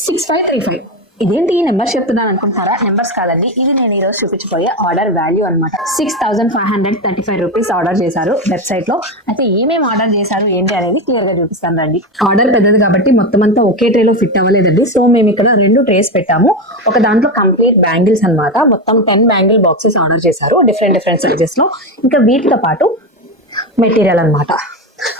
6535. ఇదేంటి ఈ నెంబర్స్ చెప్తున్నాను అనుకుంటారా? నెంబర్స్ కాదండి, ఇది నేను ఈరోజు చూపించబోయే ఆర్డర్ వాల్యూ అనమాట. 6535 రూపీస్ ఆర్డర్ చేశారు వెబ్సైట్ లో. అయితే ఏమేమి ఆర్డర్ చేశారు ఏంటి అనేది క్లియర్ గా చూపిస్తాను రండి. ఆర్డర్ పెద్దది కాబట్టి మొత్తం అంతా ఒకే ట్రే లో ఫిట్ అవ్వలేదండి. సో మేము ఇక్కడ 2 ట్రేస్ పెట్టాము. ఒక దాంట్లో కంప్లీట్ బ్యాంగిల్స్ అనమాట. మొత్తం 10 బ్యాంగిల్ బాక్సెస్ ఆర్డర్ చేశారు డిఫరెంట్ సైజెస్ లో. ఇంకా వీటితో పాటు మెటీరియల్ అనమాట.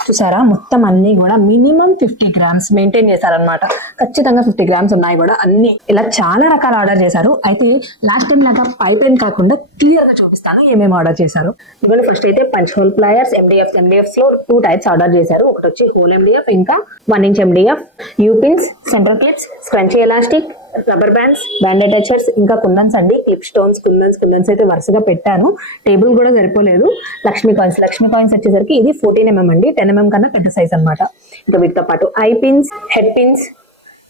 చూసారా, మొత్తం అన్ని కూడా మినిమం 50 గ్రామ్స్ మెయింటైన్ చేశారనమాట. ఖచ్చితంగా 50 గ్రామ్స్ ఉన్నాయి కూడా. అన్ని ఇలా చాలా రకాల ఆర్డర్ చేశారు. అయితే లాస్ట్ టైం లాగా పైప్ కాకుండా క్లియర్ గా చూపిస్తాను ఏమేమి ఆర్డర్ చేశారు. ఇవన్నీ ఫస్ట్ అయితే పంచ్ హోల్ ప్లయర్స్, ఎండిఎఫ్స్ లో 2 టైప్స్ ఆర్డర్ చేశారు. ఒకటి వచ్చి హోల్ ఎండిఎఫ్, ఇంకా 1 inch MDF, U pins, center clips, scrunchie elastic, rubber bands, band attachers, ఇంకా కుందన్స్ అండి. క్లిప్ స్టోన్స్, కుందన్స్ అయితే వరుసగా పెట్టాను. టేబుల్ కూడా సరిపోలేదు. లక్ష్మీ కాయిన్స్ వచ్చేసరికి ఇది 14mm అండి. 10mm కన్నా పెద్ద సైజ్ అనమాట. ఇంకా వీటితో పాటు ఐ పిన్స్, హెడ్ పిన్స్,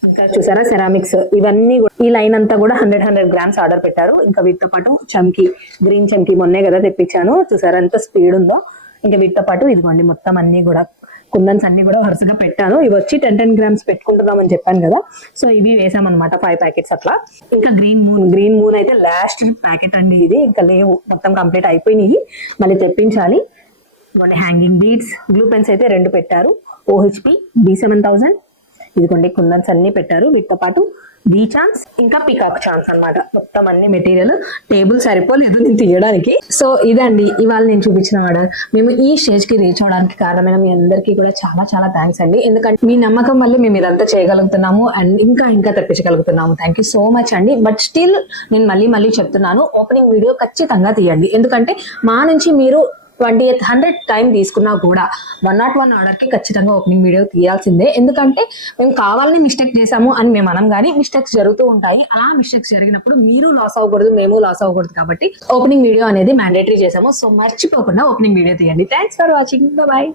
ఇంకా చూసారా సెరామిక్స్, ఇవన్నీ ఈ లైన్ అంతా కూడా 100 గ్రామ్స్ ఆర్డర్ పెట్టారు. ఇంకా వీటితో పాటు చమ్కీ, గ్రీన్ చమ్కీ మొన్నే కదా తెప్పించాను. చూసారా ఎంత స్పీడ్ ఉందో. ఇంకా వీటితో పాటు ఇదిగోండి మొత్తం అన్ని కూడా కుందన్స్ అన్ని కూడా వరుసగా పెట్టాను. ఇవి వచ్చి 10 గ్రామ్స్ పెట్టుకుంటున్నామని చెప్పాను కదా. సో ఇవి వేసామన్నమాట 5 ప్యాకెట్స్ అట్లా. ఇంకా గ్రీన్ మూన్ అయితే లాస్ట్ ప్యాకెట్ అండి ఇది. ఇంకా లేవు, మొత్తం కంప్లీట్ అయిపోయినాయి. మళ్ళీ తెప్పించాలి. హ్యాంగింగ్ బీడ్స్, గ్లూ పెన్స్ అయితే 2 పెట్టారు. OHP B7000, ఇదిగోండి కుందన్స్ అన్ని పెట్టారు. వీటితో పాటు వీ ఛాన్స్, ఇంకా పికాక్ ఛాన్స్ అన్నమాట. మొత్తం అన్ని మెటీరియల్. టేబుల్ సరిపోలేదు నేను తీయడానికి. సో ఇదండి ఇవాళ నేను చూపించిన ఆర్డర్. మేము ఈ స్టేజ్ కి రీచ్ అవడానికి కారణమైన మీ అందరికీ కూడా చాలా థ్యాంక్స్ అండి. ఎందుకంటే మీ నమ్మకం వల్ల మేము ఇదంతా చేయగలుగుతున్నాము అండ్ ఇంకా తెప్పించగలుగుతున్నాము. థ్యాంక్ యూ సో మచ్ అండి. బట్ స్టిల్ నేను మళ్ళీ చెప్తున్నాను, ఓపెనింగ్ వీడియో ఖచ్చితంగా తీయండి. ఎందుకంటే మా నుంచి మీరు 100 టైం తీసుకున్నా కూడా 101 ఆర్డర్ కి ఖచ్చితంగా ఓపెనింగ్ వీడియో తీయాల్సిందే. ఎందుకంటే మేము కావాలని మిస్టేక్ చేసాము అని మేము అనం, కానీ మిస్టేక్స్ జరుగుతూ ఉంటాయి. అలా మిస్టేక్స్ జరిగినప్పుడు మీరు లాస్ అవ్వకూడదు, మేము లాస్ అవ్వకూడదు. కాబట్టి ఓపెనింగ్ వీడియో అనేది మ్యాండేటరీ చేసాము. సో మర్చిపోకుండా ఓపెనింగ్ వీడియో తీయండి. Thanks for watching. బాయ్.